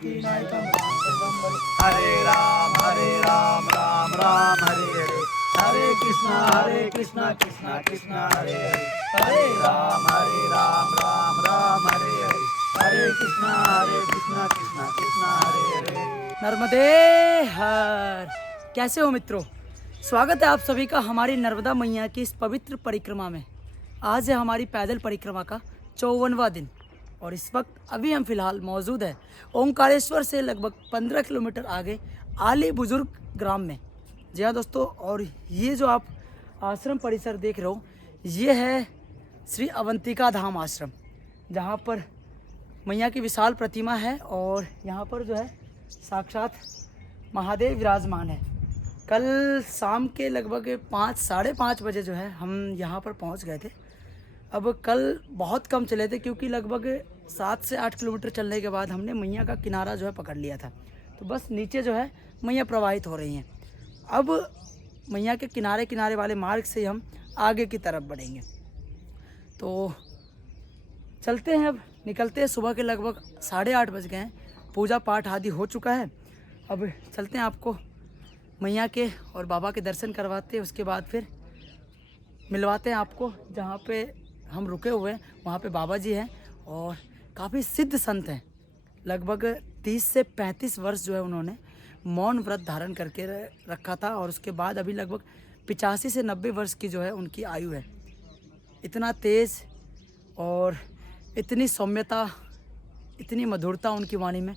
जानकी नायकं हरे राम राम राम हरे हरे हरे कृष्णा कृष्णा कृष्णा हरे हरे हरे राम राम हरे हरे हरे कृष्णा कृष्णा कृष्णा हरे हरे। नर्मदे हर। कैसे हो मित्रों, स्वागत है आप सभी का हमारी नर्मदा मैया की इस पवित्र परिक्रमा में। आज है हमारी पैदल परिक्रमा का 54वां दिन और इस वक्त अभी हम फिलहाल मौजूद है ओंकारेश्वर से लगभग 15 किलोमीटर आगे आली बुजुर्ग ग्राम में। जी हाँ दोस्तों, और ये जो आप आश्रम परिसर देख रहे हो ये है श्री अवंतिका धाम आश्रम, जहाँ पर मैया की विशाल प्रतिमा है और यहाँ पर जो है साक्षात महादेव विराजमान है। कल शाम के लगभग 5-5:30 बजे जो है हम यहाँ पर पहुँच गए थे। अब कल बहुत कम चले थे क्योंकि लगभग 7 से 8 किलोमीटर चलने के बाद हमने मैया का किनारा जो है पकड़ लिया था, तो बस नीचे जो है मैया प्रवाहित हो रही हैं। अब मैया के किनारे किनारे वाले मार्ग से हम आगे की तरफ बढ़ेंगे, तो चलते हैं। अब निकलते हैं। सुबह के लगभग 8:30 बज गए हैं, पूजा पाठ आदि हो चुका है। अब चलते हैं, आपको मैया के और बाबा के दर्शन करवाते हैं, उसके बाद फिर मिलवाते हैं आपको। जहाँ पे हम रुके हुए हैं वहाँ पे बाबा जी हैं और काफ़ी सिद्ध संत हैं। लगभग 30 से 35 वर्ष जो है उन्होंने मौन व्रत धारण करके रखा था और उसके बाद अभी लगभग 85 से 90 वर्ष की जो है उनकी आयु है। इतना तेज़ और इतनी सौम्यता, इतनी मधुरता उनकी वाणी में,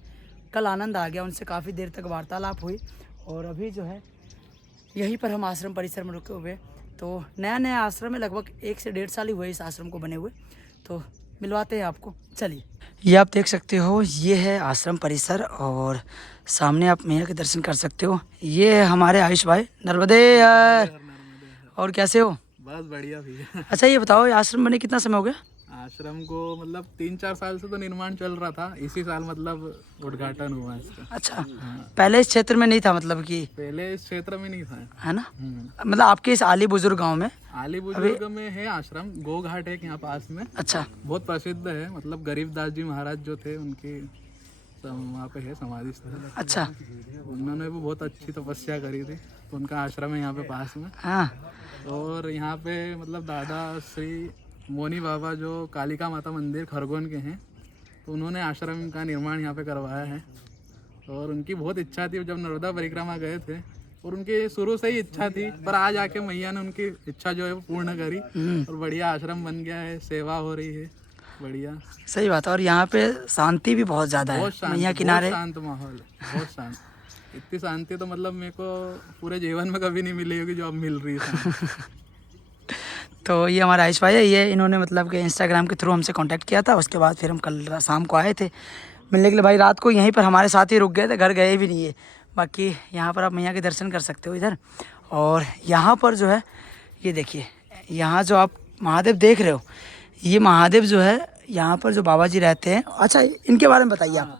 कल आनंद आ गया। उनसे काफ़ी देर तक वार्तालाप हुई और अभी जो है यहीं पर हम आश्रम परिसर में रुके हुए। तो नया आश्रम है, लगभग 1 से 1.5 साल ही हुए इस आश्रम को बने हुए, तो मिलवाते हैं आपको। चलिए, ये आप देख सकते हो, ये है आश्रम परिसर और सामने आप मैया के दर्शन कर सकते हो। ये है हमारे आयुष भाई। नर्मदे यार। और कैसे हो? बस बढ़िया भैया। अच्छा ये बताओ, ये आश्रम बने कितना समय हो गया? आश्रम को मतलब 3-4 साल से तो निर्माण चल रहा था, इसी साल मतलब उद्घाटन हुआ इसका। अच्छा, पहले इस क्षेत्र में नहीं था, मतलब कि पहले इस क्षेत्र में नहीं था, है ना? मतलब आपके इस आली बुजुर्ग गांव में? आली बुजुर्ग में है आश्रम, गो घाट है यहाँ पास में। अच्छा, बहुत प्रसिद्ध है, मतलब गरीबदास जी महाराज जो थे उनकी वहाँ पे है समाधि स्थल। अच्छा। उन्होंने भी बहुत अच्छी तपस्या करी थी, तो उनका आश्रम है यहाँ पे पास में। हाँ। और यहाँ पे मतलब दादा श्री मोनी बाबा जो कालिका माता मंदिर खरगोन के हैं, तो उन्होंने आश्रम का निर्माण यहाँ पे करवाया है। और उनकी बहुत इच्छा थी, जब नर्मदा परिक्रमा गए थे, और उनकी शुरू से ही इच्छा थी, पर आज आके मैया ने उनकी इच्छा जो है वो पूर्ण करी और बढ़िया आश्रम बन गया है, सेवा हो रही है बढ़िया। सही बात है। और यहाँ पे शांति भी बहुत ज़्यादा है, बहुत शांत, मैया किनारे। बहुत शांत माहौल है, बहुत शांत। इतनी शांति तो मतलब मेरे को पूरे जीवन में कभी नहीं मिली होगी जो अब मिल रही है। तो ये हमारा आयुष भाई है, ये इन्होंने मतलब कि इंस्टाग्राम के थ्रू हमसे कांटेक्ट किया था। उसके बाद फिर हम कल शाम को आए थे मिलने के लिए। भाई रात को यहीं पर हमारे साथ ही रुक गए थे, घर गए भी नहीं है। बाकी यहाँ पर आप मैया के दर्शन कर सकते हो इधर। और यहाँ पर जो है ये देखिए, यहाँ जो आप महादेव देख रहे हो, ये महादेव जो है यहाँ पर जो बाबा जी रहते हैं। अच्छा, इनके बारे में बताइए आप।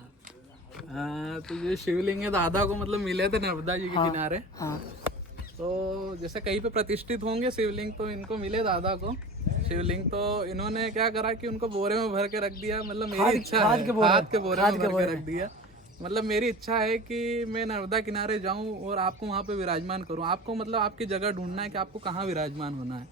तो ये शिवलिंग है, दादा को मतलब मिले थे नर्मदा जी के किनारे। हाँ। तो जैसे कहीं पे प्रतिष्ठित होंगे शिवलिंग, तो इनको मिले दादा को शिवलिंग। तो इन्होंने क्या करा कि उनको बोरे में भर के रख दिया। मतलब मेरी इच्छा है, खाद के बोरे में भर के रख दिया। मतलब मेरी इच्छा है कि मैं नर्मदा किनारे जाऊं और आपको वहाँ पे विराजमान करूं। आपको मतलब आपकी जगह ढूंढना है कि आपको कहाँ विराजमान होना है।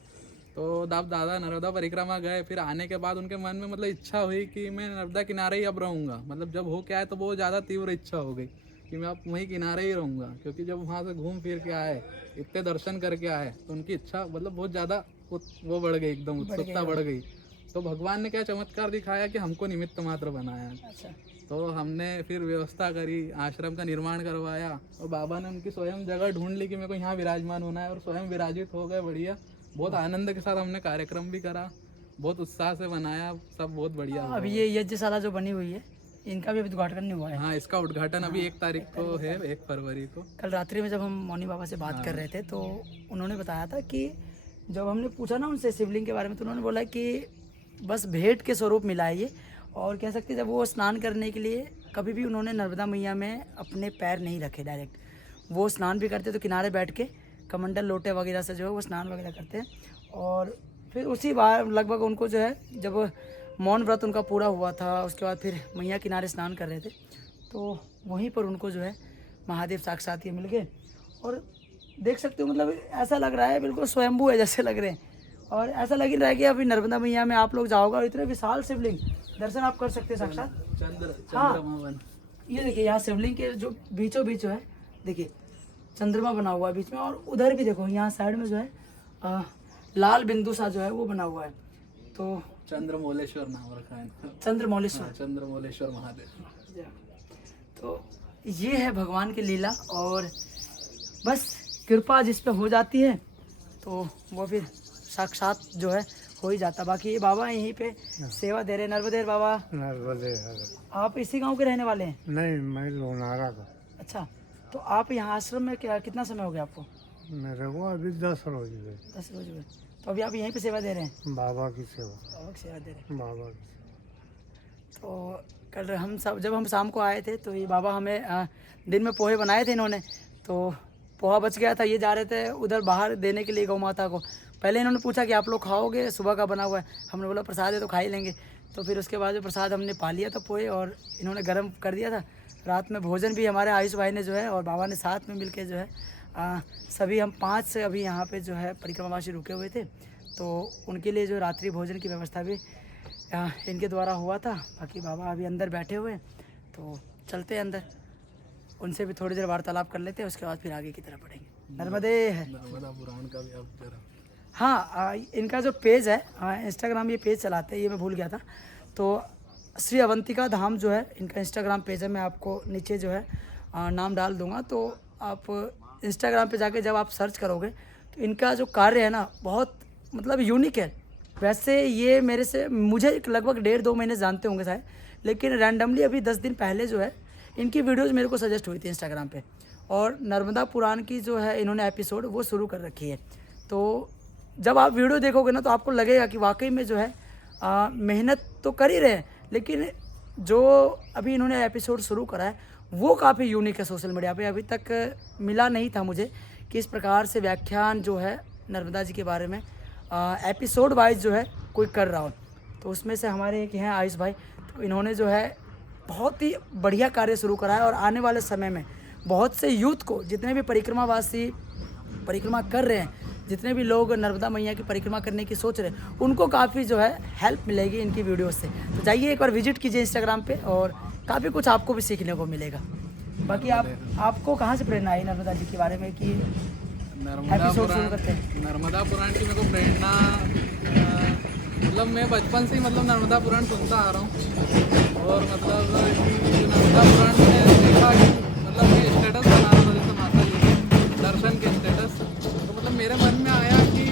तो दादा नर्मदा परिक्रमा गए, फिर आने के बाद उनके मन में मतलब इच्छा हुई कि मैं नर्मदा किनारे ही अब रहूँगा। मतलब जब हो के आए तो बहुत ज़्यादा तीव्र इच्छा हो गई कि मैं अब वहीं किनारे ही रहूँगा, क्योंकि जब वहाँ से घूम फिर के आए, इतने दर्शन करके आए, तो उनकी इच्छा मतलब बहुत ज़्यादा वो बढ़ गई, एकदम उत्सुकता बढ़ गई। तो भगवान ने क्या चमत्कार दिखाया कि हमको निमित्त मात्र बनाया। अच्छा। तो हमने फिर व्यवस्था करी, आश्रम का निर्माण करवाया और बाबा ने उनकी स्वयं जगह ढूंढ ली कि मेरे को यहाँ विराजमान होना है, और स्वयं विराजित हो गए। बढ़िया, बहुत आनंद के साथ हमने कार्यक्रम भी करा, बहुत उत्साह से बनाया, सब बहुत बढ़िया हुआ। अभी ये यज्ञशाला जो बनी हुई है, इनका भी अभी उद्घाटन नहीं हुआ है। हाँ, इसका उद्घाटन अभी 1 तारीख को है, 1 फरवरी को। कल रात्रि में जब हम मौनी बाबा से बात कर रहे थे तो उन्होंने बताया था कि जब हमने पूछा ना उनसे शिवलिंग के बारे में, तो उन्होंने बोला कि बस भेंट के स्वरूप मिला है ये। और कह सकते जब वो स्नान करने के लिए कभी भी उन्होंने नर्मदा मैया में अपने पैर नहीं रखे डायरेक्ट। वो स्नान भी करते तो किनारे बैठ के कमंडल लोटे वगैरह से जो है वो स्नान वगैरह करते हैं। और फिर उसी बार लगभग उनको जो है, जब मौन व्रत उनका पूरा हुआ था, उसके बाद फिर मैया किनारे स्नान कर रहे थे, तो वहीं पर उनको जो है महादेव साक्षात ये मिल गए। और देख सकते हो मतलब ऐसा लग रहा है बिल्कुल स्वयंभू है जैसे लग रहे हैं। और ऐसा लग ही रहा है कि अभी नर्मदा मैया में आप लोग जाओगे और इतने विशाल शिवलिंग दर्शन आप कर सकते हैं साक्षात। हाँ, ये देखिए यहाँ शिवलिंग के जो बीचों बीच जो है देखिए चंद्रमा बना हुआ है बीच में। और उधर भी देखो यहाँ साइड में जो है लाल बिंदु सा जो है वो बना हुआ है। तो चंद्रमौलेश्वर नाम रखा है, चंद्रमौलेश्वर, चंद्रमौलेश्वर महादेव। तो ये है भगवान की लीला। और बस कृपा जिस पे हो जाती है तो वो फिर साक्षात जो है हो ही जाता। बाकी ये बाबा यहीं पे सेवा दे रहे हैं। नर्मदेव बाबा, आप इसी गांव के रहने वाले हैं? नहीं, मैं लोनारा का। अच्छा, तो आप यहाँ आश्रम में क्या कितना समय हो गया आपको? मेरे को अभी 10 रोज हुए। 10 रोज हुए। तो अभी आप यहीं पे सेवा दे रहे हैं? बाबा की सेवा। बाबा की सेवा दे रहे हैं। बाबा की। तो कल हम सब जब हम शाम को आए थे तो ये बाबा हमें दिन में पोहे बनाए थे इन्होंने, तो पोहा बच गया था। ये जा रहे थे उधर बाहर देने के लिए गौ माता को। पहले इन्होंने पूछा कि आप लोग खाओगे, सुबह का बना हुआ है। हमने बोला प्रसाद है तो खा ही लेंगे। तो फिर उसके बाद जो प्रसाद हमने पा लिया था पोहे, और इन्होंने गर्म कर दिया था। रात में भोजन भी हमारे आयुष भाई ने जो है और बाबा ने साथ में मिलके जो है सभी हम 5 से अभी यहाँ पे जो है परिक्रमावासी रुके हुए थे, तो उनके लिए जो रात्रि भोजन की व्यवस्था भी इनके द्वारा हुआ था। बाकी बाबा अभी अंदर बैठे हुए हैं, तो चलते हैं अंदर, उनसे भी थोड़ी देर वार्तालाप कर लेते हैं, उसके बाद फिर आगे की तरफ बढ़ेंगे। नर्मदे है। नर्मदा पुराण का भी आप जरा। हाँ, इनका जो पेज है इंस्टाग्राम, ये पेज चलाते हैं, ये मैं भूल गया था। तो श्री अवंतिका धाम जो है इनका इंस्टाग्राम पेज है। मैं आपको नीचे जो है नाम डाल दूंगा, तो आप इंस्टाग्राम पे जाके जब आप सर्च करोगे तो इनका जो कार्य है ना बहुत मतलब यूनिक है। वैसे ये मुझे लगभग 1.5-2 महीने जानते होंगे शायद, लेकिन रैंडमली अभी 10 दिन पहले जो है इनकी वीडियोज़ मेरे को सजेस्ट हुई थी इंस्टाग्राम पे, और नर्मदा पुराण की जो है इन्होंने एपिसोड वो शुरू कर रखी है। तो जब आप वीडियो देखोगे ना तो आपको लगेगा कि वाकई में जो है मेहनत तो कर ही रहे हैं, लेकिन जो अभी इन्होंने एपिसोड शुरू करा है वो काफ़ी यूनिक है। सोशल मीडिया पे अभी तक मिला नहीं था मुझे कि इस प्रकार से व्याख्यान जो है नर्मदा जी के बारे में एपिसोड वाइज जो है कोई कर रहा हो। तो उसमें से हमारे एक हैं आयुष भाई, तो इन्होंने जो है बहुत ही बढ़िया कार्य शुरू करा है। और आने वाले समय में बहुत से यूथ को, जितने भी परिक्रमावासी परिक्रमा कर रहे हैं, जितने भी लोग नर्मदा मैया की परिक्रमा करने की सोच रहे हैं, उनको काफ़ी जो है हेल्प मिलेगी इनकी वीडियो से। तो जाइए एक बार विजिट कीजिए इंस्टाग्राम पे, और काफ़ी कुछ आपको भी सीखने को मिलेगा। बाकी आपको कहाँ से प्रेरणा आई नर्मदा जी के बारे में कि नर्मदा पुराण की मेरे को प्रेरणा मतलब मैं बचपन से ही मतलब नर्मदा पुराण सुनता आ रहा हूँ। और मतलब नर्मदा पुराण में देखा कि मतलब ये स्टेटस बना रहा था जैसे माता जी के दर्शन के स्टेटस, तो मतलब मेरे मन में आया कि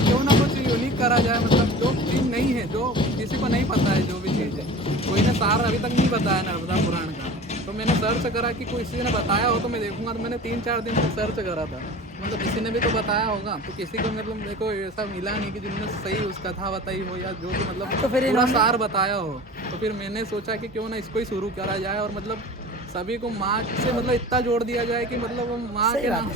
क्यों ना कुछ यूनिक करा जाए। मतलब जो चीज़ नहीं है, जो किसी को नहीं पता है, जो भी चीज़ है, कोई ने सार अभी तक नहीं बताया नर्मदा पुराण का। तो मैंने सर्च करा कि कोई किसी ने बताया हो तो मैं देखूंगा। तो मैंने 3-4 दिन तक सर्च करा था, मतलब किसी ने भी तो बताया होगा। तो किसी को मतलब मेरे को ऐसा मिला नहीं कि जिन्होंने सही उस कथा बताई हो या जो भी मतलब तो फिर पूरा सार बताया हो। तो फिर मैंने सोचा कि क्यों ना इसको ही शुरू करा जाए, और मतलब सभी को माँ से मतलब इतना जोड़ दिया जाए कि मतलब वो माँ के नाम।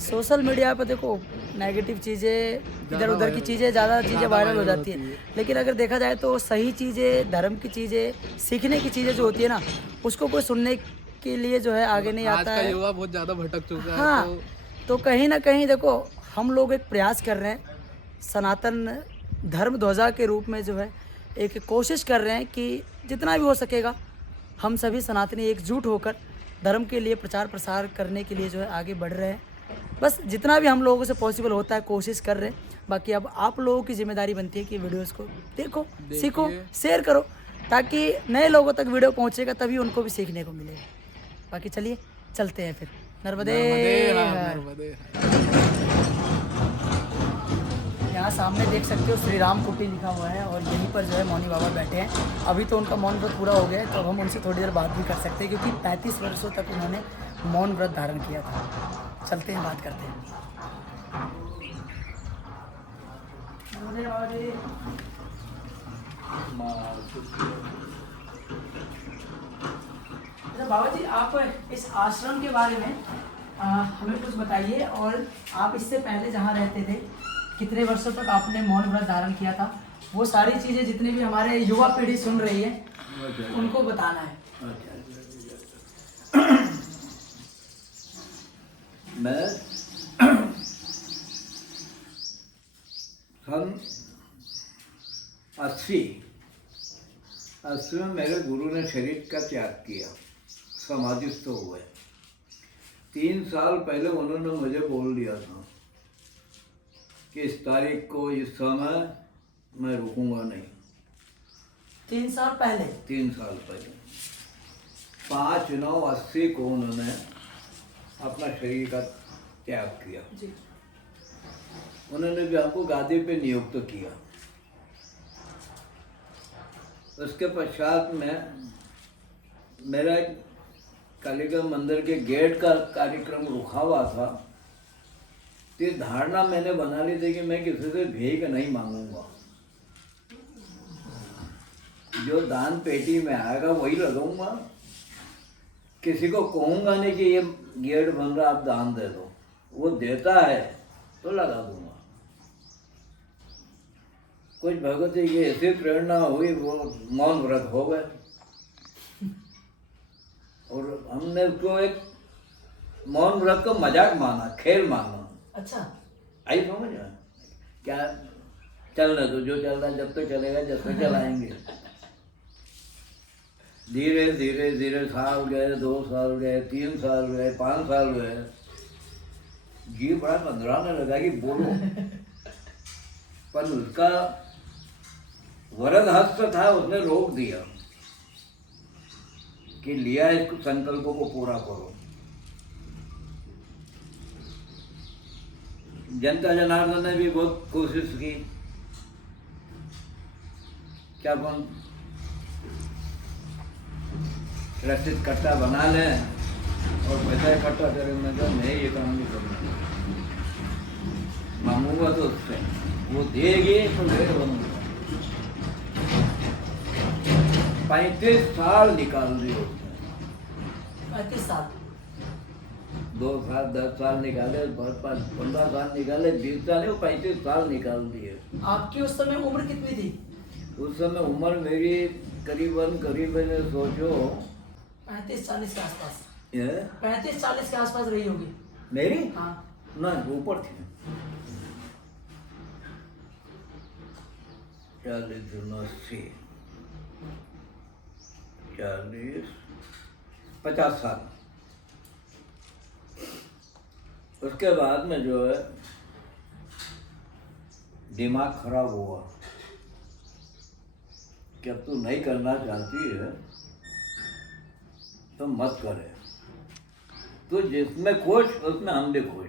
सोशल मीडिया पर देखो नेगेटिव चीज़ें, इधर उधर की चीज़ें, ज़्यादा चीज़ें वायरल हो जाती है, लेकिन अगर देखा जाए तो सही चीज़ें, धर्म की चीज़ें, सीखने की चीज़ें जो होती है ना, उसको कोई सुनने के लिए जो है आगे नहीं आता है। युवा बहुत ज़्यादा भटक चुका है। हाँ, तो कहीं ना कहीं देखो हम लोग एक प्रयास कर रहे हैं, सनातन धर्म ध्वजा के रूप में जो है एक कोशिश कर रहे हैं कि जितना भी हो सकेगा हम सभी सनातनी एकजुट होकर धर्म के लिए प्रचार प्रसार करने के लिए जो है आगे बढ़ रहे हैं। बस जितना भी हम लोगों से पॉसिबल होता है कोशिश कर रहे हैं। बाकी अब आप लोगों की जिम्मेदारी बनती है कि वीडियोस को देखो, सीखो, शेयर करो, ताकि नए लोगों तक वीडियो पहुंचेगा, तभी उनको भी सीखने को मिलेगा। बाकी चलिए चलते हैं फिर। नर्मदे। यहाँ सामने देख सकते हो श्री राम कुटी लिखा हुआ है, और यहीं पर जो है मौनी बाबा बैठे हैं। अभी तो उनका मौन व्रत पूरा हो गया है, तो हम उनसे थोड़ी देर बात भी कर सकते हैं, क्योंकि 35 वर्षों तक उन्होंने मौन व्रत धारण किया था। चलते हैं, बात करते हैं। बाबा जी, आप इस आश्रम के बारे में हमें कुछ बताइए, और आप इससे पहले जहाँ रहते थे कितने वर्षों तक आपने मौन व्रत धारण किया था, वो सारी चीज़ें जितनी भी हमारे युवा पीढ़ी सुन रही है उनको बताना है। 1980 में मेरे गुरु ने शरीर का त्याग किया, समाधिस्थ हो गए। 3 साल पहले उन्होंने मुझे बोल दिया था कि इस तारीख को इस समय मैं रुकूंगा नहीं। 3 साल पहले? 3 साल पहले 5/9/80 को उन्होंने अपना शरीर का त्याग किया। जी। उन्होंने भी हमको गादी पे नियुक्त किया। उसके पश्चात में मेरा कालीगढ़ मंदिर के गेट का कार्यक्रम रुका हुआ था। तो ये धारणा मैंने बना ली थी कि मैं किसी से भीख नहीं मांगूंगा, जो दान पेटी में आएगा वही लगाऊंगा। किसी को कहूँगा नहीं कि ये गेट बन रहा, आप दान दे दो। वो देता है तो लगा दूंगा। कुछ भगवती की ऐसी प्रेरणा हुई, वो मौन व्रत हो गए और हमने उसको एक मौन व्रत को मजाक माना, खेल माना। अच्छा। आई समझ में? क्या चलने दो, जो चल रहा है जब तक चलेगा, जब तक चलाएंगे। धीरे धीरे धीरे साल गए, 2 साल गए, 3 साल गए, 5 साल गए। जी बड़ा पंद्राने लगा कि बोलो, पर उसका वरद हस्त था, उसने रोक दिया कि लिया इसको, संकल्पों को पूरा करो। जनता जनार्दन ने भी बहुत कोशिश की क्या अपन रसिद कट्टा बना लें और पैसा इकट्ठा करें। मैं कहा नहीं, ये काम नहीं करना, मांगूंगा तो उससे, वो देगी तो ले बनूंगा। 35 साल निकाल दिए उसने। 35 साल? 2 साल 10 साल निकाले, 15 साल निकाले, 20 साल नहीं, वो 35 साल निकाल दिए। आपकी उस समय उम्र कितनी थी? उस समय उम्र मेरी करीबन सोचो 35-40 के आसपास। 35-40 के आसपास रही होगी मेरी। हाँ। ना, ऊपर थी। 40 80 40 50 साल। उसके बाद में जो है दिमाग खराब हुआ कि अब तू नहीं करना चाहती है तो मत करे, तो जिसमें खुश उसमें हम भी खुश।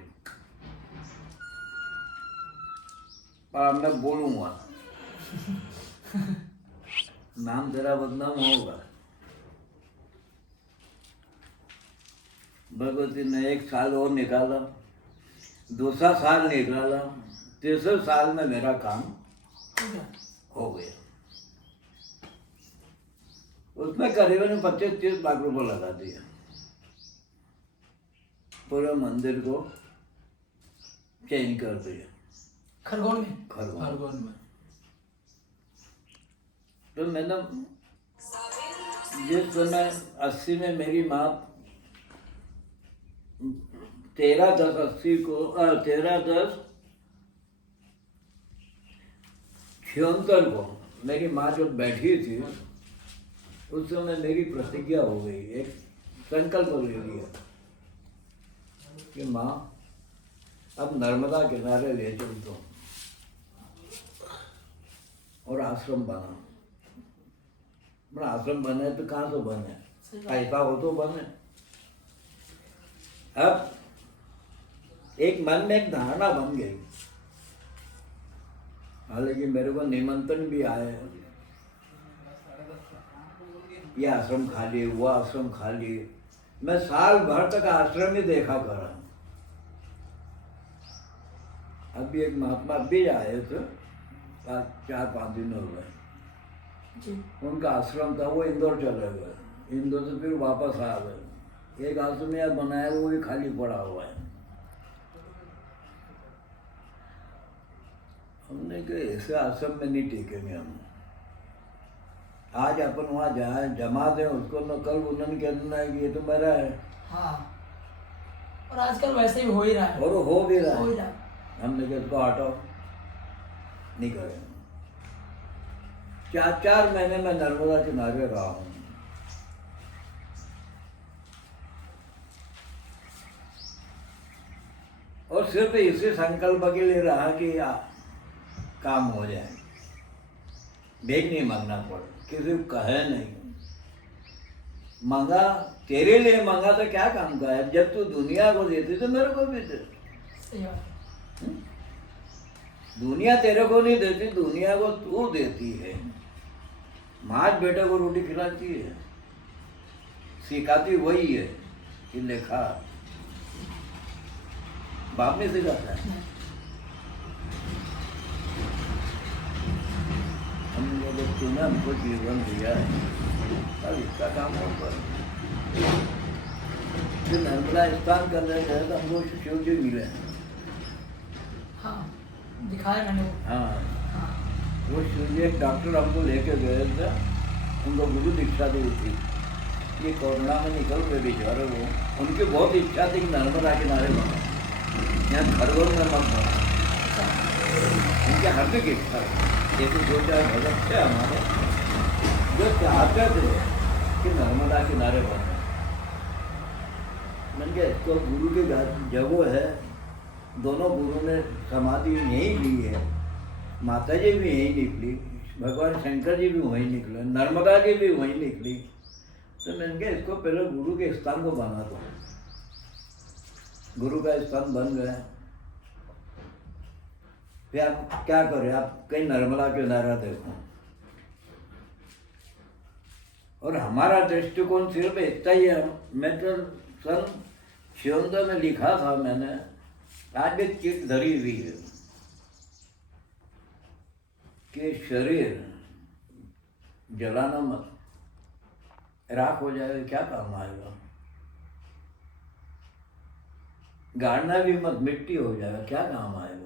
पर अब मैं बोलूंगा, नाम तेरा बदनाम होगा। भगवती ने 1 साल और निकाला, दूसरा साल निकाला, तीसरे साल में मेरा काम हो गया। उसमें करीबन 25-30 लाख रुपए लगा दिया, पूरे मंदिर को चेंज कर दिया। खरगोन में? खरगोन में। तो मैंने जिस समय 80 में मेरी माँ 13/10/80 को 13/10/76 को मेरी माँ जब बैठी थी, उस समय मेरी प्रतिज्ञा हो गई, एक संकल्प ले लिया कि माँ अब नर्मदा किनारे ले चल दो और आश्रम बना। आश्रम बने तो कहाँ से बने, पैसा हो तो बने। अब एक मन में एक धारणा बन गई। हालांकि मेरे को निमंत्रण भी आए, ये आश्रम खाली, वो आश्रम खाली। मैं साल भर तक आश्रम ही देखा करा। अभी एक महात्मा अभी आए थे, 4-5 दिन हो गए। उनका आश्रम था, वो इंदौर चले गए। इंदौर से फिर वापस आ गए। एक आश्रम यहाँ बनाया, वो भी खाली पड़ा हुआ है। हमने कहा ऐसे आश्रम में नहीं टिकेंगे हम। आज अपन वहाँ जाए, जमा दें उसको, न कल उन्होंने कहना है कि ये तो मेरा है। हाँ, और आजकल वैसे ही हो ही रहा है। और हो भी रहा हो ही है। रहा है। हमने कहा इसको हटाओ, नहीं करेंगे। 4 महीने मैं नर्मदा किनारे रहा हूँ। और सिर्फ इसी संकल्प के लिए रहा कि काम हो जाए, भीख नहीं मांगना पड़े, किसी को कहे नहीं। मांगा तेरे लिए मांगा तो क्या काम का है? जब तू दुनिया को देती तो मेरे को भी दे। सही बात है। दुनिया तेरे को नहीं देती, दुनिया को तू देती है। माँ बेटे को रोटी खिलाती है, सिखाती वही है कि लेखा, बाप नहीं सिखाता है। हमने जब तूने हमको जीवन दिया है तब इसका काम होगा। फिर नर्मदा स्नान करने गए तो हमको शिव जी मिले। हाँ, दिखाया मैंने वो। हाँ, वो शिव जी एक डॉक्टर हमको लेके गए थे, उनको गुरु दीक्षा दी थी। ये कोरोना में निकल गए बेचारे वो, उनकी बहुत इच्छा थी कि नर्मदा किनारे बना, यहाँ घर में मत बना। उनके हार्दिक इच्छा जैसे 2-4 भगत थे हमारे जो चाहते थे कि नर्मदा किनारे बने। मैंने कहा इसको गुरु की जगह है, दोनों गुरु ने समाधि यहीं ली है, माता जी भी यहीं निकली, भगवान शंकर जी भी वहीं निकले, नर्मदा जी भी वहीं निकली। तो मैंने कहा इसको पहले गुरु के स्थान को बना दो। गुरु का स्थान बन गया। फिर आप क्या करें, आप कहीं नर्मदा किनारा देखो। और हमारा दृष्टिकोण सिर्फ इतना ही है। मैं तो सन 56 में लिखा था मैंने, आज भी चिट धरी हुई है कि शरीर जलाना मत, राख हो जाएगा क्या काम आएगा। गाड़ना भी मत, मिट्टी हो जाएगा क्या काम आएगा।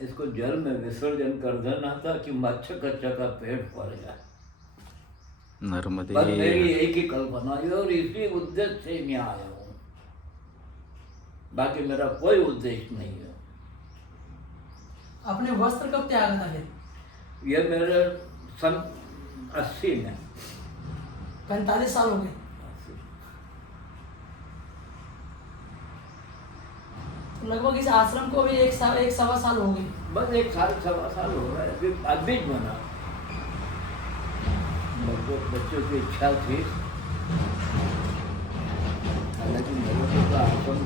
इसको जल में विसर्जन कर देना था कि मच्छर कच्चा का पेट भर जाए। नर्मदे बस मेरी एक ही कल्पना है और इसी उद्देश्य से मैं आया हूँ, बाकी मेरा कोई उद्देश्य नहीं है। अपने वस्त्र कब त्यागा था फिर? ये मेरे सन 80 में 45 साल हो गए। तो लगभग इस आश्रम को भी 1-1.25 साल हो गए। बस 1 साल 1.25 साल हो रहा है। अभी अभी बना, बच्चों की इच्छा थी, हालांकि मेरे को तो आश्रम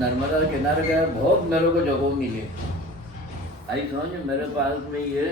नर्मदा किनारे गया, बहुत मेरे को जगह मिली। आई समझ मेरे पास में ये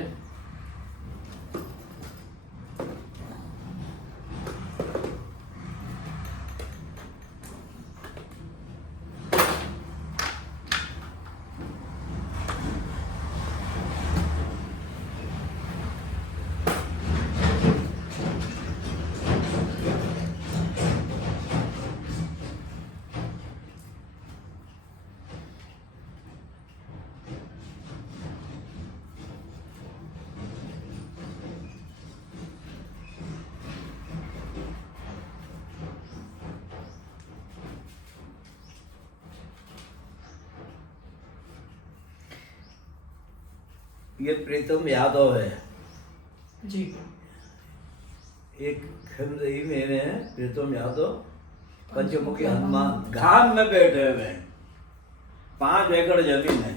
ये प्रीतम यादव है जी। एक खंडई में है प्रीतम यादव, पंचमुखी हनुमान घाम में बैठे हुए हैं। 5 एकड़ जमीन है।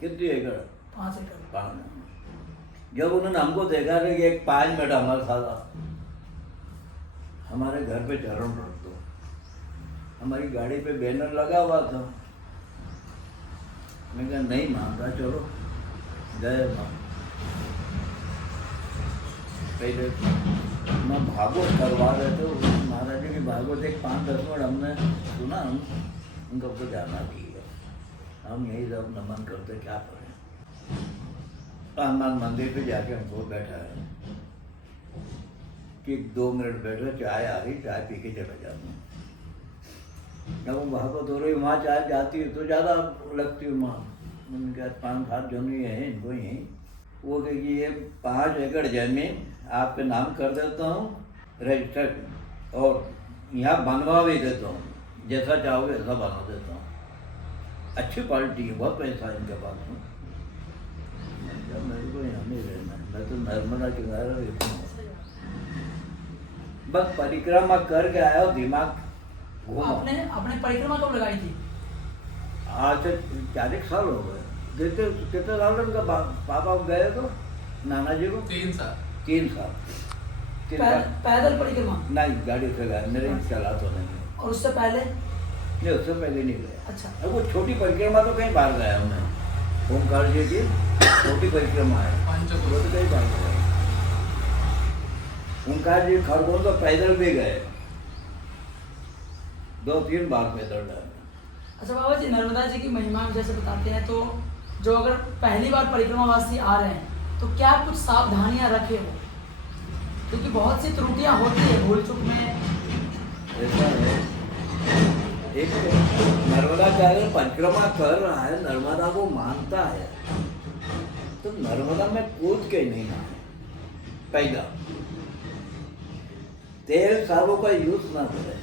कितनी एकड़? 5 एकड़। 5। जब उन्होंने हमको देखा कि एक 5 मिनट हमारे साथ हमारे घर पे चरण रख दो, हमारी गाड़ी पे बैनर लगा हुआ था। मैं कहा नहीं मांगा, चलो गए। पहले मैं भागवत करवा रहे थे, महाराज जी की भागवत एक 5-10 मिनट हमने सुना, हम उनको तो जाना भी है, हम यही सब नमन करते क्या करें। हनुमान मंदिर पे जाके हमको बैठा है कि 2 मिनट बैठो, चाय आ रही, चाय पी के चला जाता। जब वो भागवत हो रही वहाँ चाय जाती है तो ज़्यादा लगती है वहाँ। मैंने कहा 5-7 जन ही हैं, इनको यहीं। वो कहे कि ये 5 एकड़ जमीन आपके नाम कर देता हूँ रजिस्टर, और यहाँ बनवा भी देता हूँ, जैसा चाहोगे ऐसा बना देता हूँ। अच्छी क्वालिटी है, बहुत पैसा है इनके पास में। क्या मेरे को यहाँ नहीं रहना है, मैं तो नर्मदा किनारे रहता हूँ। बस परिक्रमा करके आया हूँ, दिमाग घूमा। आपने अपने परिक्रमा कब लगाई थी? आज से 40 साल हो गए। कितने साल उनका पापा गए तो नाना जी को 3 साल 3 साल। 3 साल पैदल परिक्रमा? नहीं, गाड़ी से गए, मेरे चला तो नहीं। और उससे पहले? नहीं, उससे पहले नहीं गया। अच्छा। अब वो छोटी परिक्रमा तो कहीं बाहर गया हूँ मैं, ओमकार जी की छोटी परिक्रमा है, वो तो कहीं बाहर गया। ओमकार जी खरगोन तो पैदल भी गए, 2-3 बार पैदल डाले। अच्छा बाबा जी, नर्मदा जी की महिमा में जैसे बताते हैं, तो जो अगर पहली बार परिक्रमावासी आ रहे हैं तो क्या कुछ सावधानियां रखे हो? क्योंकि बहुत सी त्रुटियां होती है भूल चूक में। ऐसा है, एक नर्मदा का अगर परिक्रमा कर रहा है, नर्मदा को मानता है, तो नर्मदा में कूद के नहीं माने। पहला, तेल साबुन का यूज ना करे,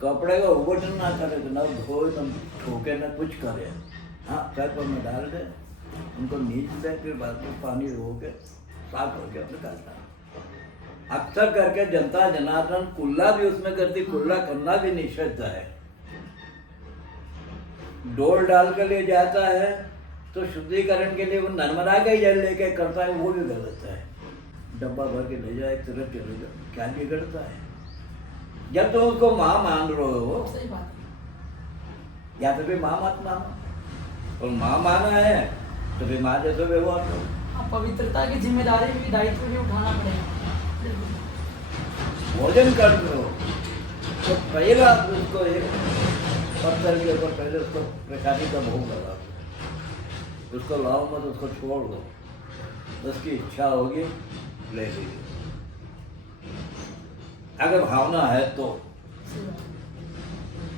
कपड़े का उबटन ना करे, ना धोए, ना ठोके, ना कुछ करे। हाँ, सर पर में डाल दे, उनको नीच दे, फिर बाद में पानी रो के साफ करके निकालता। अक्सर करके जनता जनार्दन कुल्ला भी उसमें करती, कुल्ला करना भी निषिद्ध है। डोल डाल के ले जाता है तो शुद्धिकरण के लिए वो नर्मदा का ही जल लेके करता है, वो भी गलत है। डब्बा भर के ले जाए, तुरंत चले जाओ, क्या बिगड़ता है? जब तो उसको माँ मान रहे हो, सही बात है। या तो फिर माँ मत मानो, और माँ माना है तो फिर माँ जैसे व्यवहार करो। हाँ, पवित्रता की जिम्मेदारी भी, दायित्व भी उठाना पड़ेगा। भोजन कर दो तो पहला उसको एक पत्थर के ऊपर पहले उसको प्रसादी का भोग लगा दो, उसको लाओ मत, उसको छोड़ दो, उसकी इच्छा होगी ले लीजिए, अगर भावना है तो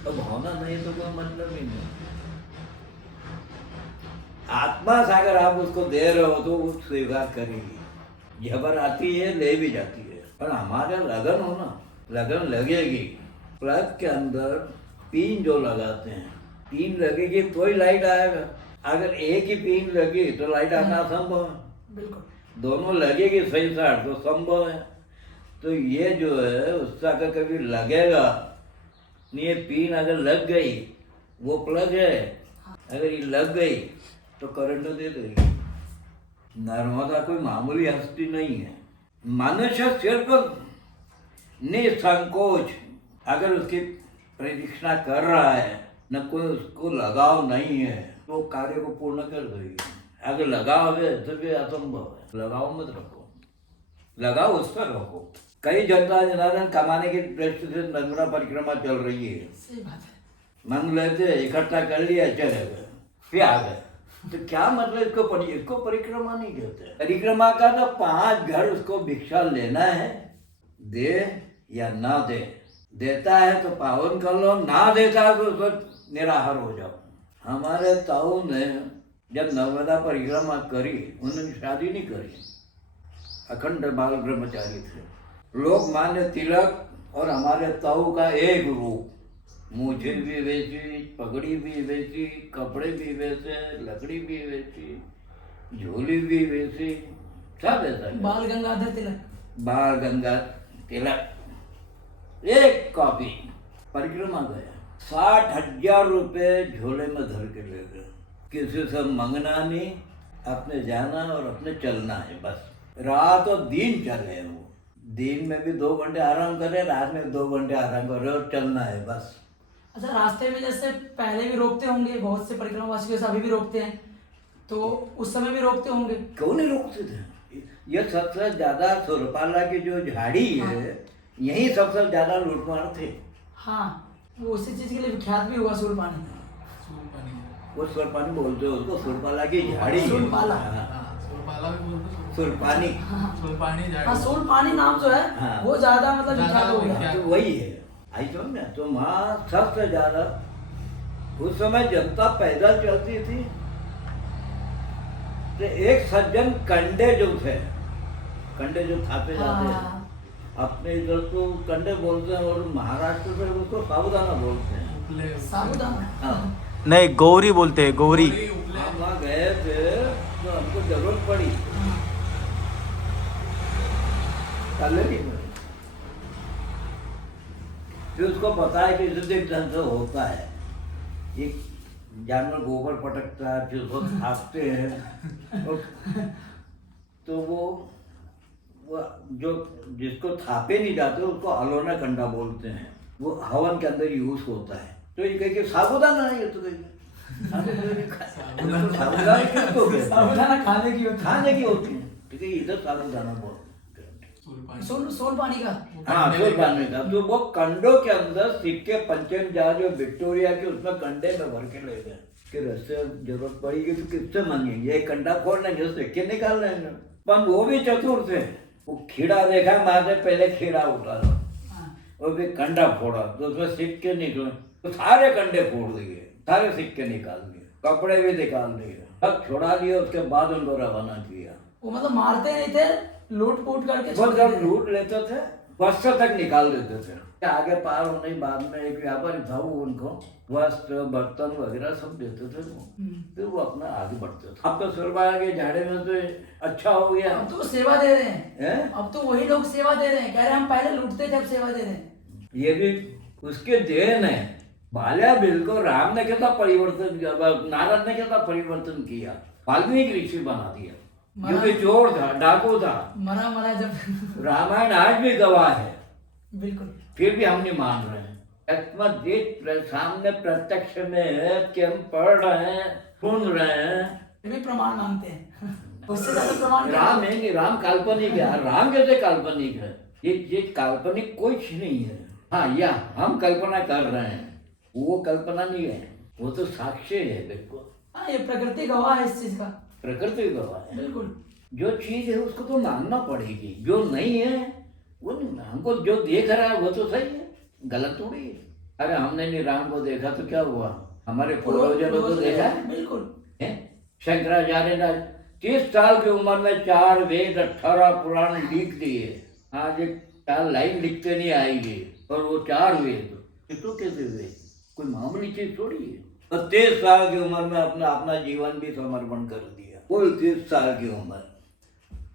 भावना नहीं तो कोई मतलब ही नहीं। आत्मा से अगर आप उसको दे रहे हो तो वो स्वीकार करेगी, जबर आती है ले भी जाती है। पर हमारे लगन हो ना, लगन लगेगी। प्लग के अंदर पिन जो लगाते हैं, पिन लगेगी तो ही लाइट आएगा। अगर एक ही पिन लगी तो लाइट आना असंभव है। बिल्कुल। दोनों लगेगी सही साथ तो संभव है। तो ये जो है उसका अगर कभी लगेगा नहीं, ये पिन अगर लग गई, वो प्लग है, अगर ये लग गई तो करंट दे देगी। नर्मदा कोई मामूली हस्ती नहीं है। मनुष्य सिर्फ निसंकोच अगर उसकी प्रतीक्षा कर रहा है, न कोई उसको लगाव नहीं है, तो कार्य को पूर्ण कर देगी। अगर लगाव है तो फिर असंभव है। लगाव मत रखो, लगाव उस पर रखो। कई जनता जनार्दन कमाने की दृष्टि से नर्मदा परिक्रमा चल रही है। सही बात है। मन लेते इकट्ठा कर लिया, चले गए, फिर आ गए, तो क्या मतलब? इसको परिक्रमा नहीं कहते। परिक्रमा का तो 5 घर उसको भिक्षा लेना है, दे या ना दे। देता है तो पावन कर लो, ना देता है तो उसको निराहार हो जाओ। हमारे ताऊ ने जब नर्मदा परिक्रमा करी, उन्होंने शादी नहीं करी, अखंड बाल ब्रह्मचारी थे। लोग मान्य तिलक और हमारे ताऊ का एक रूप, मूछे भी वैसी, पगड़ी भी वैसी, कपड़े भी वैसे, लकड़ी भी वैसी, झोली भी वैसी, सब ऐसा। बाल गंगाधर तिलक, बाल गंगा तिलक, एक कॉपी। परिक्रमा गया, 60,000 रुपये झोले में धर के ले गए। किसी से मंगना नहीं, अपने जाना और अपने चलना है बस। रात और दिन चले, वो दिन में भी 2 घंटे आराम करे, रात में 2 घंटे आराम करे और चलना है बस। अच्छा, रास्ते में जैसे पहले भी रोकते होंगे, बहुत से परिक्रमावासी जैसे अभी भी रोकते हैं, तो उस समय भी रोकते होंगे? क्यों नहीं रोकते थे? ये सबसे ज्यादा सुरपाला की जो झाड़ी है, यही सबसे ज्यादा लूटमार थे। हाँ, वो उसी चीज के लिए विख्यात भी हुआ सुरपानी। वो सुरपानी बोलते हो उसको, सुरपाला की झाड़ी है। सुरपाला। सुरपानी। हाँ, सुरपानी नाम जो है, हाँ। वो ज्यादा मतलब विख्यात हो गया। तो वही है। आई समझ में? तो वहाँ सबसे ज्यादा उस समय जनता पैदल चलती थी। तो एक सज्जन कंडे जो थे, कंडे जो खाते जाते हैं, अपने इधर तो कंडे बोलते हैं और महाराष्ट्र से उसको साबुदाना बोलते हैं। साबुदाना? हाँ, नहीं, गौरी बोलते हैं, गौरी। हम वहाँ गए थे तो हमको जरूरत पड़ी कर लेनी पड़ी। फिर उसको पता है कि इसे एक ढंग से होता है, एक जानवर गोबर पटकता है, फिर उसको थापते हैं तो वो जो जिसको थापे नहीं जाते उसको अलोना कंडा बोलते हैं, वो हवन के अंदर यूज होता है। तो ये कहे कि साबुदाना है, ये तो साबुदाना किसको कहते हैं? साबुदाना खाने की होती है। खाने की होती है, ठीक है, इधर साबुदाना बोलते हैं। सोल पानी का। हाँ, सोल पानी का। तो वो कंडों के अंदर सिक्के पंचम जहाज जो विक्टोरिया के उसमें कंडे में भर के ले गए कि रस्ते जरूरत पड़ेगी तो किससे मांगेंगे, एक कंडा फोड़ लेंगे, सिक्के निकाल लेंगे। पर वो भी चतुर थे, वो खीरा देखा, मारे पहले खीरा उतारा और फिर कंडा फोड़ा तो उसमें सिक्के निकले, तो सारे कंडे फोड़ दिए, सारे सिक्के निकाल दिए, कपड़े भी निकाल दिए, सब छुड़ा दिए। उसके बाद उनको रवाना किया। वो मतलब मारते नहीं थे, लूट पूट करके वो छोड़ जब देते। लूट लेते थे वस्त्र तक निकाल देते थे। आगे पार होने के बाद में एक व्यापारी था, वो उनको वस्त्र बर्तन वगैरह सब देते थे वो, फिर वो अपना आगे बढ़ते थे। अब तो सुरबाया के झाड़े में तो अच्छा हो गया। अब तो सेवा दे रहे हैं, हैं? अब तो वही लोग सेवा दे रहे हैं, कह रहे हैं हम पहले लूटते थे अब सेवा दे रहे हैं। ये भी उसके देन है। बाल्या बिल को राम ने कितना परिवर्तन किया, नारद ने कितना परिवर्तन किया, वाल्मीकि ऋषि बना दिया। जो कि चोर था, डाकू था, मरा मरा जब रामायण आज भी गवाह है, बिल्कुल। फिर भी हम नहीं मान रहे हैं। सामने प्रत्यक्ष में है कि हम पढ़ रहे हैं, सुन रहे हैं, फिर भी प्रमाण मांगते हैं। उससे ज्यादा प्रमाण क्या राम है कि राम काल्पनिक है। राम कैसे काल्पनिक है? ये काल्पनिक कुछ नहीं है। हाँ, या हम कल्पना कर रहे हैं, वो कल्पना नहीं है, वो तो साक्ष्य है। बिल्कुल, हाँ, ये प्रकृति गवाह है इस चीज का। प्रकृति गवाह है। बिल्कुल। जो चीज है उसको तो मानना पड़ेगी, जो नहीं है वो नहीं। हमको जो देख रहा है वो तो सही है, गलत थोड़ी है। अरे हमने नहीं राम को देखा तो क्या हुआ, हमारे पूर्वजों को देखा है। बिल्कुल। शंकराचार्य ने 30 साल की उम्र में 4 वेद 18 पुराण लिख दिए। आज एक 4 लाइन लिखते नहीं आएगी, और वो 4 वेद तो कैसे हुए? कोई मामूली चीज थोड़ी है। और 30 साल की उम्र में अपना जीवन भी समर्पण कर दिया। कुल 30 साल की उम्र।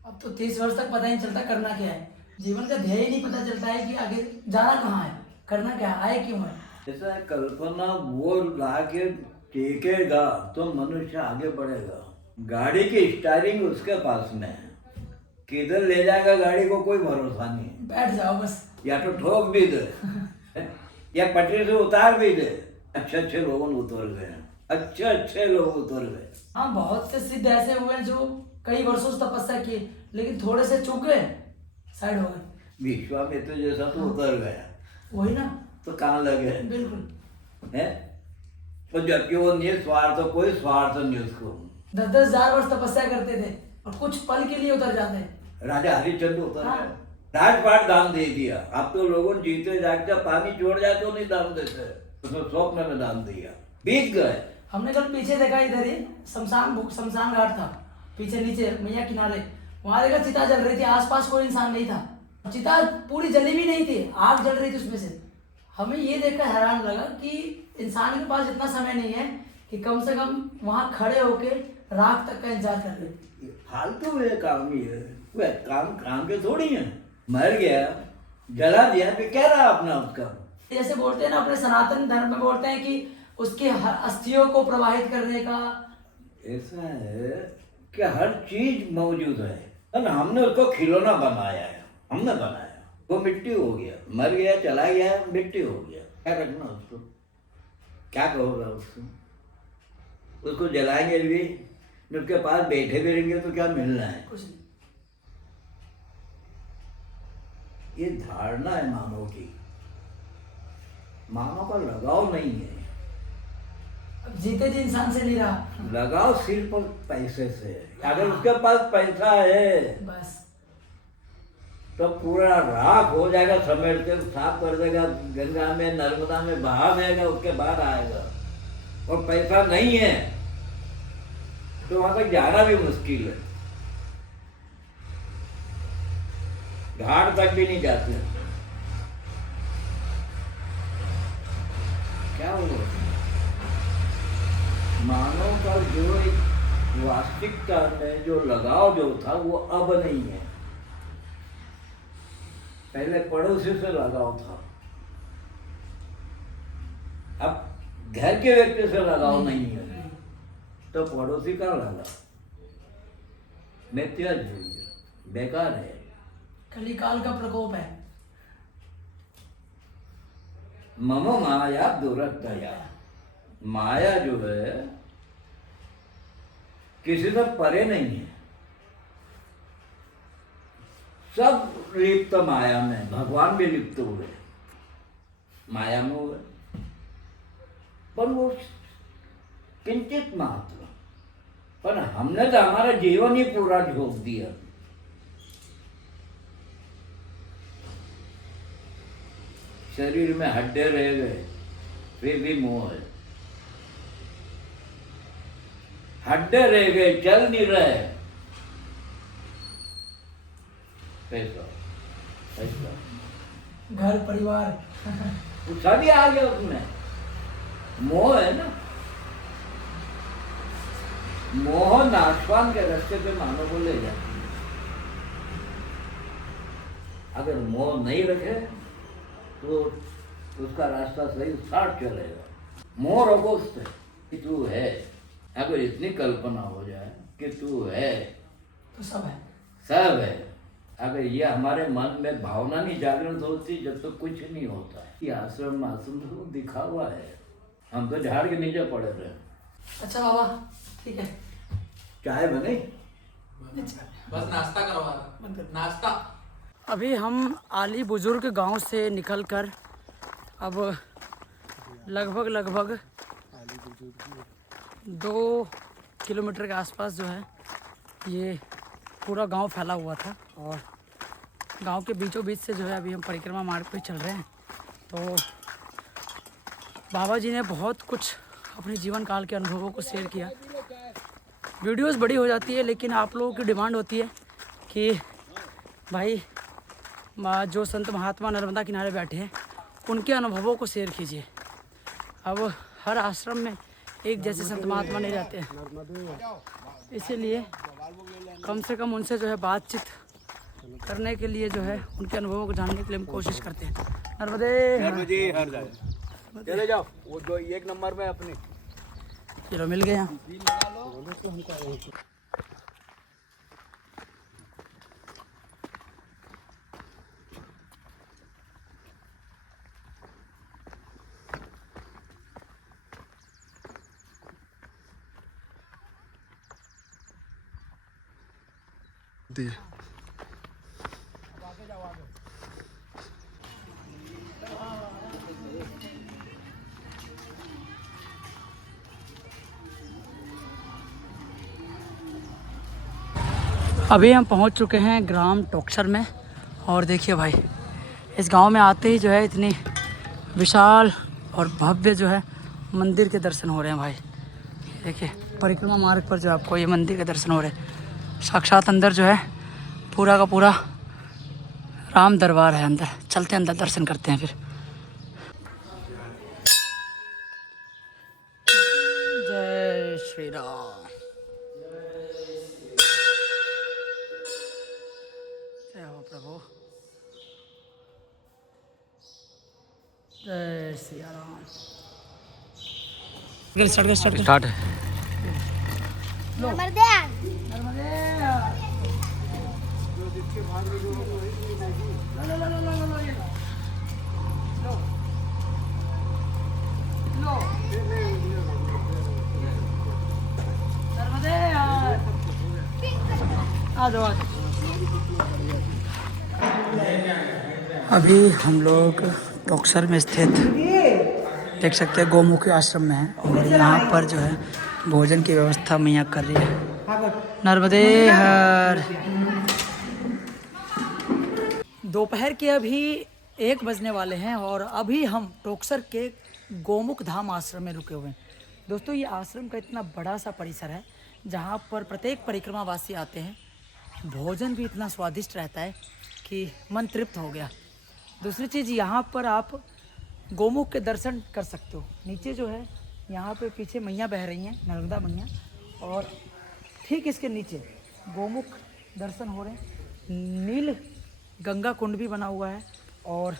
अब तो 30 वर्ष तक पता ही नहीं चलता करना क्या है, जीवन का ध्येय ही नहीं पता चलता है कि आगे जाना कहाँ है, करना क्या है, आए क्यों है। ऐसा है, कल्पना वो ला के टेकेगा तो मनुष्य आगे बढ़ेगा। गाड़ी की स्टायरिंग उसके पास में है, किधर ले जाएगा गाड़ी को कोई भरोसा नहीं। बैठ जाओ बस, या तो ठोक भी दे या पटरी से उतार भी दे। अच्छे लोग उतर गए, अच्छे लोग उतर गए। हाँ, बहुत से सिद्ध ऐसे हुए हैं जो कई वर्षों से तपस्या किए, लेकिन थोड़े से चूक गए, साइड हो गए। विश्वामित्र जैसा तो उतर गया, वही ना, तो कहाँ लगे बिल्कुल है। तो जबकि वो निस्वार्थ, कोई स्वार्थ नहीं उसको। 10-10 हजार वर्ष तपस्या करते थे और कुछ पल के लिए उतर जाते हैं। राजा हरिश्चंद्र उतर हाँ। गए, राजपाट दान दे दिया। अब तो लोगों ने जीते जागते पानी छोड़ जाए तो नहीं दान देते, उसने स्वप्न में दान दिया, बीत गए। हमने कल पीछे देखा, इधर ही शमशान घाट था, पीछे नीचे मैया किनारे, वहां देखा चिता जल रही थी, आसपास कोई इंसान नहीं था, चिता पूरी जली भी नहीं थी, आग जल रही थी उसमें से। हमें ये देखकर हैरान लगा कि इंसान के पास इतना समय नहीं है कि कम से कम वहां खड़े होके रात तक का इंतजार कर ले। फालतू है काम, ये वे काम के थोड़ी है। मर गया, जला दिया, फिर क्या रहा अपना उसका। जैसे बोलते हैं ना, अपने सनातन धर्म में बोलते हैं कि उसके अस्थियों को प्रवाहित करने का। ऐसा है कि हर चीज मौजूद है, हमने उसको खिलौना बनाया है, हमने बनाया, वो मिट्टी हो गया, मर गया, चला गया, मिट्टी हो गया। क्या रखना उसको, क्या कहोगा उसको? उसको जलाएंगे भी, उसके पास बैठे भी रहेंगे तो क्या मिलना है? कुछ नहीं। ये धारणा है मानव की, मानव का लगाव नहीं है। अब जीते जी इंसान से नहीं रहा, लगाव सिर्फ पैसे से है। अगर उसके पास पैसा है बस तो पूरा राख हो जाएगा, समेट के साफ कर देगा, गंगा में नर्मदा में बहा देगा, उसके बाद आएगा। और पैसा नहीं है तो वहां तक जाना भी मुश्किल है, घाट तक भी नहीं जाते। क्या हुआ? मानव का जो एक वास्तविकता में जो लगाव जो था वो अब नहीं है। पहले पड़ोसी से लगाव था, अब घर के व्यक्ति से लगाव नहीं है, तो पड़ोसी का लगा मिथ्या बेकार है। कलिकाल का प्रकोप है। मम माया दुरतया, माया जो है किसी से परे नहीं है, सब लिप्त माया में। भगवान भी लिप्त हुए माया में हुए, पर वो किंचित मात्र, पर हमने तो हमारा जीवन ही पूरा झोंक दिया। शरीर में हड्डे रह गए फिर भी मोह है, हड्डे रह गए चल नहीं रहे, पैसा पैसा घर परिवार सभी आ गया उसमें। मोह है ना, मोह नाशवान के रास्ते पे मानव को ले जाती है। अगर मोह नहीं रखे तो उसका रास्ता सही साठ चलेगा। मोह रखो उससे कि तू है, अगर इतनी कल्पना हो जाए कि तू है तो सब है, सब है। अगर ये हमारे मन में भावना नहीं जागृत होती जब तो कुछ नहीं होता है। ये आश्रम आश्रम तो दिखा हुआ है, हम तो झाड़ के नीचे पड़े रहे। अच्छा बाबा ठीक है, चाय बने? बस नाश्ता करवा रहा, नाश्ता। अभी हम आली बुजुर्ग गांव से निकलकर अब लगभग 2 किलोमीटर के आसपास जो है ये पूरा गांव फैला हुआ था, और गांव के बीचों बीच से जो है अभी हम परिक्रमा मार्ग पे चल रहे हैं। तो बाबा जी ने बहुत कुछ अपने जीवन काल के अनुभवों को शेयर किया। वीडियोस बड़ी हो जाती है, लेकिन आप लोगों की डिमांड होती है कि भाई जो संत महात्मा नर्मदा किनारे बैठे हैं उनके अनुभवों को शेयर कीजिए। अब हर आश्रम में एक जैसे संत महात्मा नहीं रहते हैं, इसीलिए कम से कम उनसे जो है बातचीत करने के लिए जो है उनके अनुभवों को जानने के लिए हम कोशिश करते हैं। नर्मदे हर जाए चले जाओ, वो दो एक नंबर में अपने चलो मिल गए यहाँ। दिए अभी हम पहुंच चुके हैं ग्राम टोक्सर में, और देखिए भाई इस गांव में आते ही जो है इतनी विशाल और भव्य जो है मंदिर के दर्शन हो रहे हैं भाई। देखिए परिक्रमा मार्ग पर जो आपको ये मंदिर के दर्शन हो रहे हैं, साक्षात अंदर जो है पूरा का पूरा राम दरबार है। अंदर चलते हैं, अंदर दर्शन करते हैं फिर। जय श्री राम। जय हो प्रभु, जय श्री राम। स्टार्ट है। अभी हम लोग टोक्सर में स्थित देख सकते हैं गौमुखी आश्रम में है, और यहाँ पर जो है भोजन की व्यवस्था मैया कर रही है। नर्मदे हर। दोपहर के अभी 1 बजने वाले हैं, और अभी हम टोक्सर के गोमुख धाम आश्रम में रुके हुए हैं। दोस्तों ये आश्रम का इतना बड़ा सा परिसर है जहाँ पर प्रत्येक परिक्रमावासी आते हैं। भोजन भी इतना स्वादिष्ट रहता है कि मन तृप्त हो गया। दूसरी चीज़, यहाँ पर आप गोमुख के दर्शन कर सकते हो। नीचे जो है यहाँ पे पीछे मैया बह रही हैं, नर्मदा मैया, और ठीक इसके नीचे गोमुख दर्शन हो रहे हैं। नील गंगा कुंड भी बना हुआ है और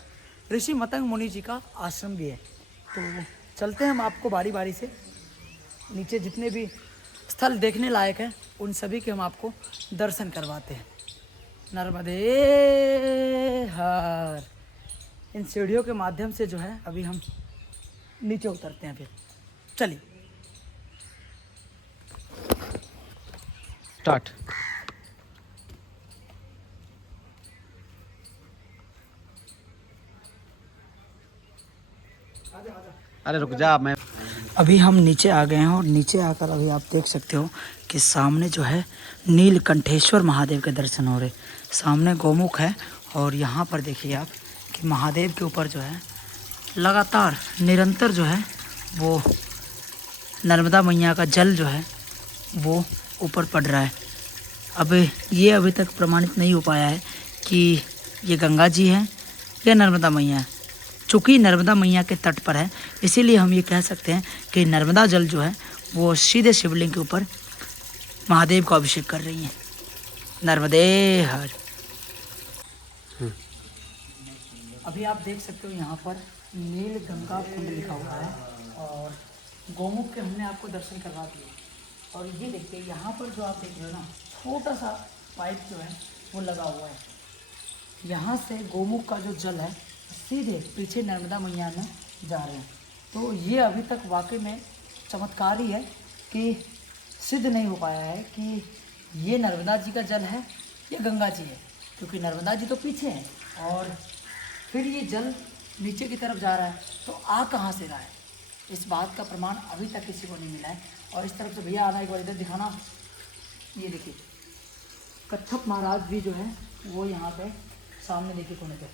ऋषि मतंग मुनि जी का आश्रम भी है। तो चलते हैं हम आपको बारी बारी से नीचे जितने भी स्थल देखने लायक हैं उन सभी के हम आपको दर्शन करवाते हैं। नर्मदे हर। इन सीढ़ियों के माध्यम से जो है अभी हम नीचे उतरते हैं। फिर चलिए स्टार्ट। अरे रुक जा, मैं अभी हम नीचे आ गए हैं और नीचे आकर अभी आप देख सकते हो कि सामने जो है नीलकंठेश्वर महादेव के दर्शन हो रहे। सामने गोमुख है और यहाँ पर देखिए आप कि महादेव के ऊपर जो है लगातार निरंतर जो है वो नर्मदा मैया का जल जो है वो ऊपर पड़ रहा है। अब ये अभी तक प्रमाणित नहीं हो पाया है कि ये गंगा जी हैं या नर्मदा मैया है। चूँकि नर्मदा मैया के तट पर है इसीलिए हम ये कह सकते हैं कि नर्मदा जल जो है वो सीधे शिवलिंग के ऊपर महादेव को अभिषेक कर रही हैं। नर्मदे हर। अभी आप देख सकते हो यहाँ पर नील गंगा कुंड लिखा हुआ है और गोमुख के हमने आपको दर्शन करवा दिए। और ये देखिए यहाँ पर जो आप देख रहे हो ना छोटा सा पाइप जो है वो लगा हुआ है। यहाँ से गोमुख का जो जल है सीधे पीछे नर्मदा मैया में जा रहे हैं। तो ये अभी तक वाकई में चमत्कार ही है कि सिद्ध नहीं हो पाया है कि ये नर्मदा जी का जल है या गंगा जी है, क्योंकि नर्मदा जी तो पीछे है और फिर ये जल नीचे की तरफ जा रहा है तो आ कहाँ से रहा है, इस बात का प्रमाण अभी तक किसी को नहीं मिला है। और इस तरफ से भैया आना, एक बार इधर दिखाना। ये देखिए कच्छप महाराज भी जो है वो यहाँ पे सामने देखिए कोने पे,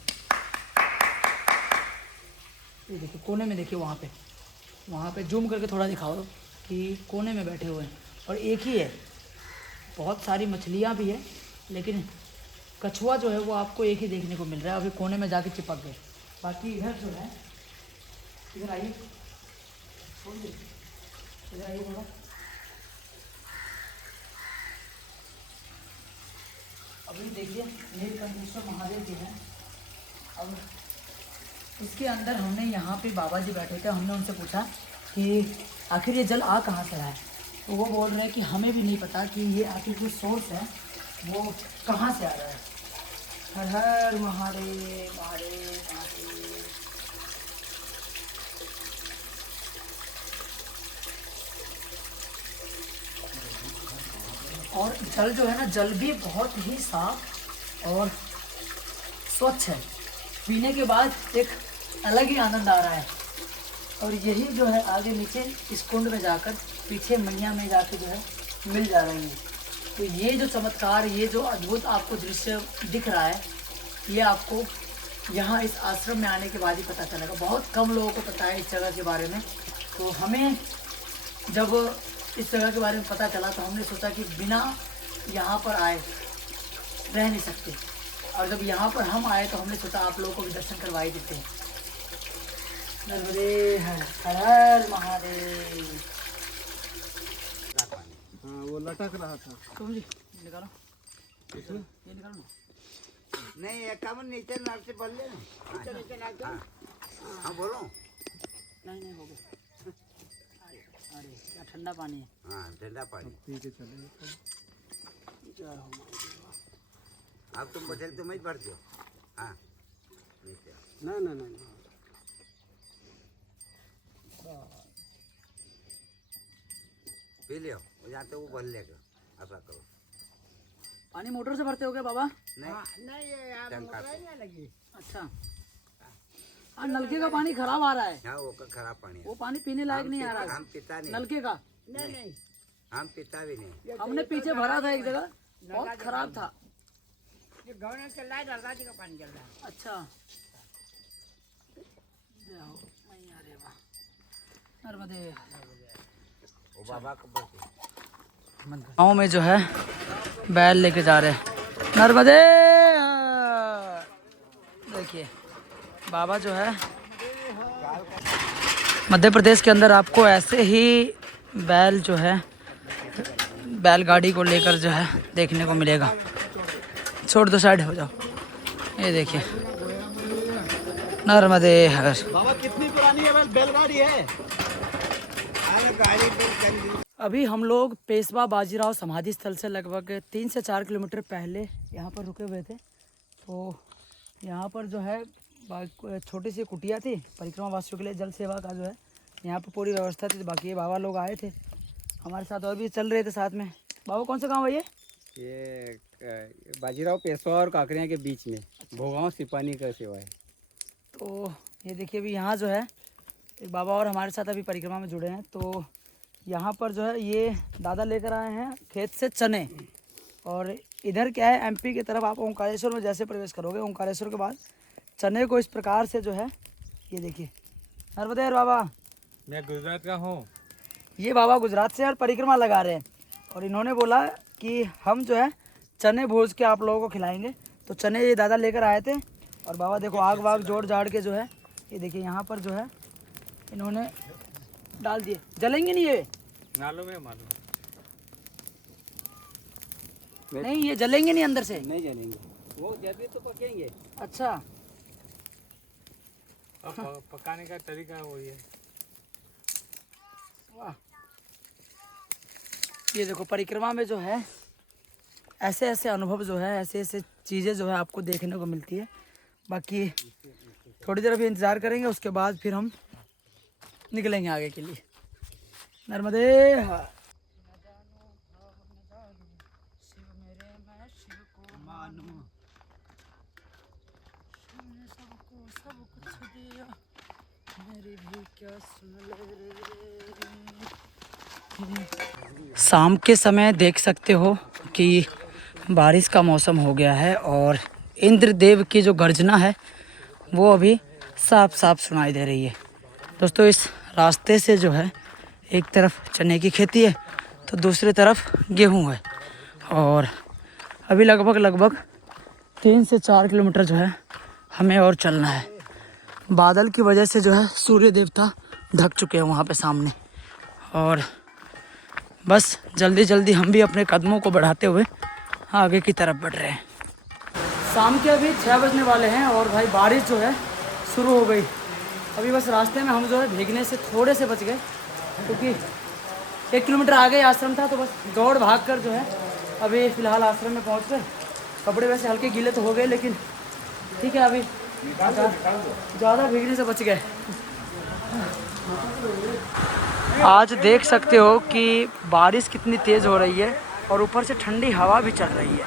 ये देखिए कोने में देखिए वहाँ पे जूम करके थोड़ा दिखाओ कि कोने में बैठे हुए हैं और एक ही है। बहुत सारी मछलियाँ भी है लेकिन कछुआ जो है वो आपको एक ही देखने को मिल रहा है। अभी कोने में जाके चिपक गए। बाकी इधर जो है, इधर आइए, इधर आइए थोड़ा। अभी देखिए नीलकंठेश्वर महादेव जी हैं। अब इसके अंदर हमने यहाँ पे बाबा जी बैठे थे, हमने उनसे पूछा कि आखिर ये जल आ कहाँ से रहा है। तो वो बोल रहे हैं कि हमें भी नहीं पता कि ये आखिर जो सोर्स है वो कहाँ से आ रहा है। हर हर महादेव महादेव महादेव। और जल जो है ना, जल भी बहुत ही साफ और स्वच्छ है। पीने के बाद एक अलग ही आनंद आ रहा है। और यही जो है आगे नीचे इस कुंड में जाकर पीछे मैया में जाके जो है मिल जा रही है। तो ये जो चमत्कार, ये जो अद्भुत आपको दृश्य दिख रहा है, ये आपको यहाँ इस आश्रम में आने के बाद ही पता चलेगा। बहुत कम लोगों को पता है इस जगह के बारे में। तो हमें जब इस जगह के बारे में पता चला तो हमने सोचा कि बिना यहाँ पर आए रह नहीं सकते। और जब यहाँ पर हम आए तो हमने सोचा आप लोगों को भी दर्शन करवा ही देते हैं। नर्मदे हर हर महादेव। हाँ वो लटक रहा था। तुम जी निकालो, ये निकालो ना। नहीं एकावन नीचे नाक से पढ़ ले ना, नीचे नाक से। हाँ बोलो। नहीं हो गया। अरे क्या ठंडा पानी है। हाँ ठंडा पानी पी के चले। अब तुम बचल तो मैं भर दो। हाँ नीचे ना ना ना पी लियो, वो जाते वो भर लेगा। ऐसा करो। पानी मोटर से भरते हो क्या बाबा? नहीं ये यार नहीं लगी। अच्छा, हाँ नलके का पानी खराब आ रहा है। हाँ वो का खराब पानी है। वो पानी पीने लायक नहीं आ रहा है। हम पीता नहीं। नलके का नहीं हम पीता भी नहीं। हमने पीछे भरा था एक जगह, बहुत खराब था। ये गाँव में चल रहा है, गंगा जी का पानी चल रहा है। अच्छा नर्मदे। वो बाबा को बोलते गाँव में जो है बैल लेके जा रहे हैं। नर्मदे देखिए बाबा जो है मध्य प्रदेश के अंदर आपको ऐसे ही बैल जो है बैलगाड़ी को लेकर जो है देखने को मिलेगा। छोड़ दो, साइड हो जाओ। ये देखिए नर्मदे हर। बाबा कितनी पुरानी है बैलगाड़ी है? अभी हम लोग पेशवा बाजीराव समाधि स्थल से लगभग 3 से 4 किलोमीटर पहले यहाँ पर रुके हुए थे। तो यहाँ पर जो है छोटी सी कुटिया थी परिक्रमा वासियों के लिए, जल सेवा का जो है यहाँ पर पूरी व्यवस्था थी। बाकी ये बाबा लोग आए थे हमारे साथ और भी चल रहे थे साथ में। बाबा कौन सा गाँव है ये बाजीराव पेशवा और काकरिया के बीच में भोगांव सिपानी का सेवा है। तो ये देखिए अभी यहाँ जो है एक बाबा और हमारे साथ अभी परिक्रमा में जुड़े हैं। तो यहाँ पर जो है ये दादा लेकर आए हैं खेत से चने। और इधर क्या है, एमपी की तरफ आप ओंकारेश्वर में जैसे प्रवेश करोगे, ओंकारेश्वर के बाद चने को इस प्रकार से जो है, ये देखिए नर्मदे बाबा। मैं गुजरात का हूँ। ये बाबा गुजरात से और परिक्रमा लगा रहे हैं और इन्होंने बोला कि हम जो है चने भूज के आप लोगों को खिलाएंगे। तो चने ये दादा लेकर आए थे और बाबा देखो आग वाग जोड़ जाड़ के जो है ये देखिए यहाँ पर जो है इन्होंने डाल दिए। जलेंगे नहीं ये? मालूम है, मालूम। नहीं ये जलेंगे नहीं अंदर से? नहीं जलेंगे, वो जब भी तो पकेंगे। अच्छा पकाने का तरीका वही है। वाह, ये देखो परिक्रमा में जो है ऐसे ऐसे अनुभव जो है, ऐसे ऐसे चीज़ें जो है आपको देखने को मिलती है। बाकी थोड़ी देर अभी इंतज़ार करेंगे, उसके बाद फिर हम निकलेंगे आगे के लिए। नर्मदे हर। शाम के समय देख सकते हो कि बारिश का मौसम हो गया है और इंद्रदेव की जो गर्जना है वो अभी साफ साफ सुनाई दे रही है। दोस्तों इस रास्ते से जो है एक तरफ चने की खेती है तो दूसरी तरफ गेहूं है और अभी लगभग 3 से 4 किलोमीटर जो है हमें और चलना है। बादल की वजह से जो है सूर्य देवता ढक चुके हैं वहाँ पे सामने और बस जल्दी जल्दी हम भी अपने कदमों को बढ़ाते हुए आगे की तरफ बढ़ रहे हैं। शाम के अभी 6 बजने वाले हैं और भाई बारिश जो है शुरू हो गई। अभी बस रास्ते में हम जो है भीगने से थोड़े से बच गए क्योंकि 1 किलोमीटर आगे आश्रम था तो बस दौड़ भाग कर जो है अभी फ़िलहाल आश्रम में पहुँच गए। कपड़े वैसे हल्के गीले तो हो गए लेकिन ठीक है, अभी ज़्यादा भीगने से बच गए। आज देख सकते हो कि बारिश कितनी तेज़ हो रही है और ऊपर से ठंडी हवा भी चल रही है।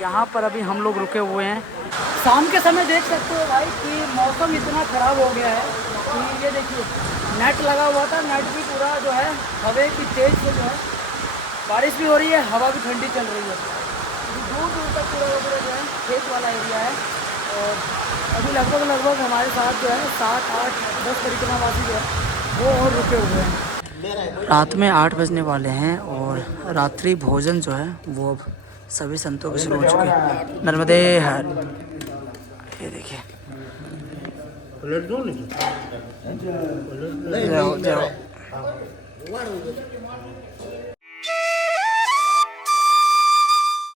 यहाँ पर अभी हम लोग रुके हुए हैं। शाम के समय देख सकते हो भाई कि मौसम इतना ख़राब हो गया है कि ये देखिए नेट लगा हुआ था, नेट भी पूरा जो है हवा की तेज़ से जो है बारिश भी हो रही है, हवा भी ठंडी चल रही है। दूर दूर तक पूरा जो है खेत वाला एरिया है और अभी लगभग हमारे साथ जो है 7, 8, 10 परिक्रमावासी जो है वो और रुके हुए हैं। रात में 8 बजने वाले हैं और रात्रि भोजन जो है वो अब सभी संतों के शुरू हो चुके हैं। नर्मदे हर। ये देखिए जाओ जाओ।